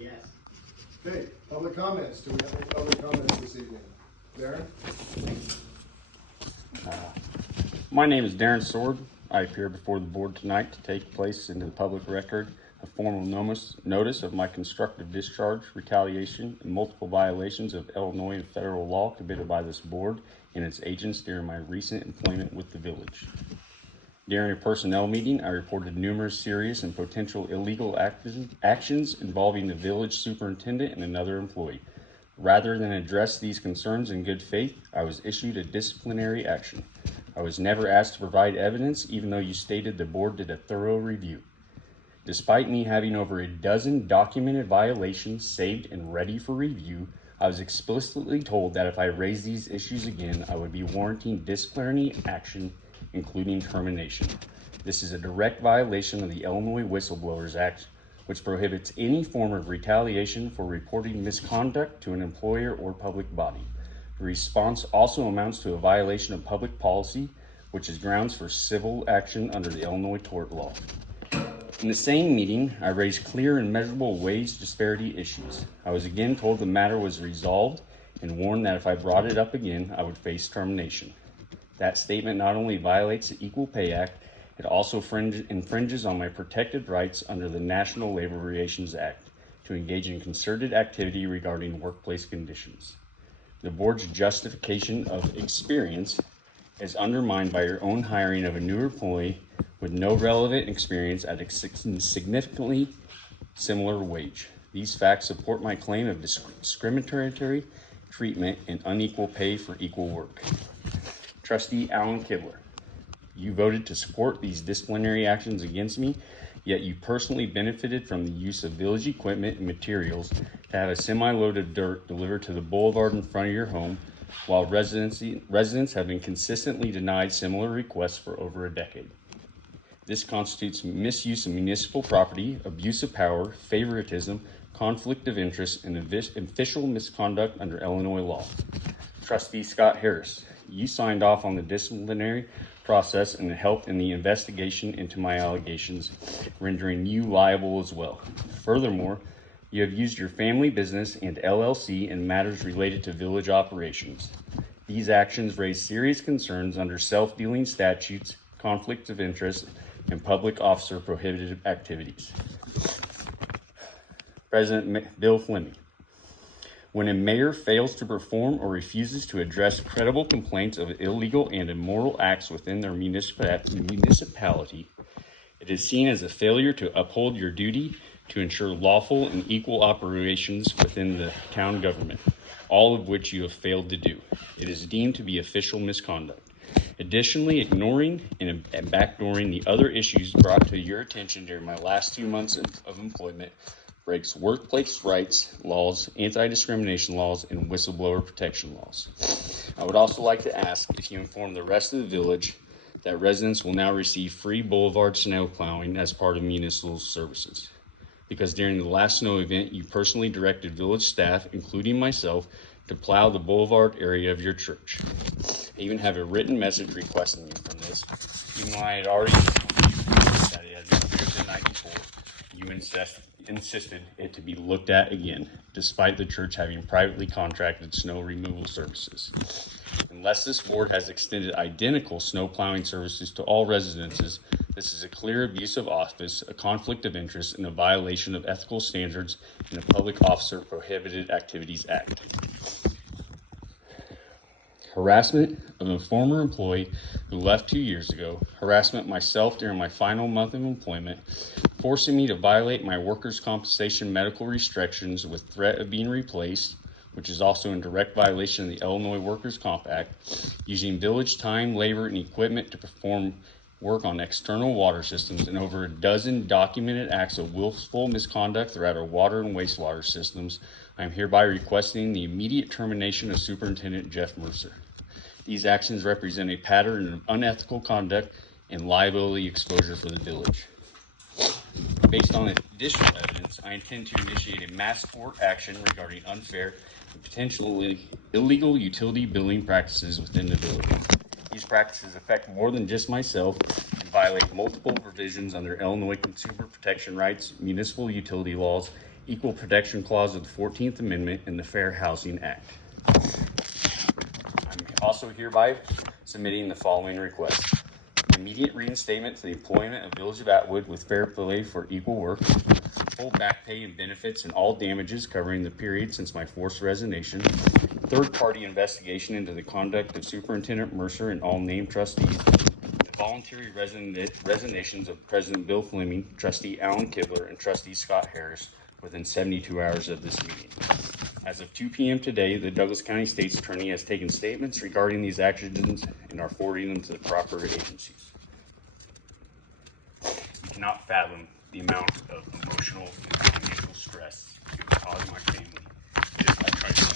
Yes. Okay, public comments. Do we have any public comments this evening? Darren? My name is Darren Sword. I appear before the board tonight to take place into the public record a formal notice of my constructive discharge, retaliation, and multiple violations of Illinois and federal law committed by this board and its agents during my recent employment with the village. During a personnel meeting, I reported numerous serious and potential illegal actions involving the village superintendent and another employee. Rather than address these concerns in good faith, I was issued a disciplinary action. I was never asked to provide evidence, even though you stated the board did a thorough review. Despite me having over a dozen documented violations saved and ready for review, I was explicitly told that if I raised these issues again, I would be warranting disciplinary action, including termination. This is a direct violation of the Illinois Whistleblowers Act, which prohibits any form of retaliation for reporting misconduct to an employer or public body. The response also amounts to a violation of public policy, which is grounds for civil action under the Illinois tort law. In the same meeting, I raised clear and measurable wage disparity issues. I was again told the matter was resolved and warned that if I brought it up again, I would face termination. That statement not only violates the Equal Pay Act, it also infringes on my protected rights under the National Labor Relations Act to engage in concerted activity regarding workplace conditions. The board's justification of experience is undermined by your own hiring of a new employee with no relevant experience at a significantly similar wage. These facts support my claim of discriminatory treatment and unequal pay for equal work. Trustee Alan Kibler, you voted to support these disciplinary actions against me, yet you personally benefited from the use of village equipment and materials to have a semi-load of dirt delivered to the boulevard in front of your home, while residents have been consistently denied similar requests for over a decade. This constitutes misuse of municipal property, abuse of power, favoritism, conflict of interest, and official misconduct under Illinois law. Trustee Scott Harris, you signed off on the disciplinary process and helped in the investigation into my allegations, rendering you liable as well. Furthermore, you have used your family business and LLC in matters related to village operations. These actions raise serious concerns under self-dealing statutes, conflicts of interest, and public officer prohibited activities. President Bill Fleming. When a mayor fails to perform or refuses to address credible complaints of illegal and immoral acts within their municipality, it is seen as a failure to uphold your duty to ensure lawful and equal operations within the town government, all of which you have failed to do. It is deemed to be official misconduct. Additionally, ignoring and backdooring the other issues brought to your attention during my last 2 months of employment breaks workplace rights laws, anti-discrimination laws, and whistleblower protection laws. I would also like to ask if you inform the rest of the village that residents will now receive free boulevard snow plowing as part of municipal services. Because during the last snow event, you personally directed village staff, including myself, to plow the boulevard area of your church. I even have a written message requesting you from this, even though I had already told you that it had been cleared the night before. You insisted it to be looked at again, despite the church having privately contracted snow removal services. Unless this board has extended identical snow plowing services to all residences, this is a clear abuse of office, a conflict of interest, and a violation of ethical standards in the Public Officer Prohibited Activities Act. Harassment of a former employee who left 2 years ago, harassment myself during my final month of employment, forcing me to violate my workers' compensation medical restrictions with threat of being replaced, which is also in direct violation of the Illinois Workers' Comp Act, using village time, labor, and equipment to perform work on external water systems, and over a dozen documented acts of willful misconduct throughout our water and wastewater systems. I am hereby requesting the immediate termination of Superintendent Jeff Mercer. These actions represent a pattern of unethical conduct and liability exposure for the village. Based on additional evidence, I intend to initiate a mass court action regarding unfair and potentially illegal utility billing practices within the village. These practices affect more than just myself and violate multiple provisions under Illinois consumer protection rights, municipal utility laws, Equal Protection Clause of the 14th Amendment and the Fair Housing Act. I'm also hereby submitting the following requests. Immediate reinstatement to the employment of Village of Atwood with fair play for equal work, full back pay and benefits and all damages covering the period since my forced resignation, third-party investigation into the conduct of Superintendent Mercer and all named trustees, the voluntary resignations of President Bill Fleming, Trustee Alan Kibler, and Trustee Scott Harris within 72 hours of this meeting. As of 2 p.m. today, the Douglas County State's Attorney has taken statements regarding these actions and are forwarding them to the proper agencies. You cannot fathom the amount of emotional and financial stress it caused my family just by trying to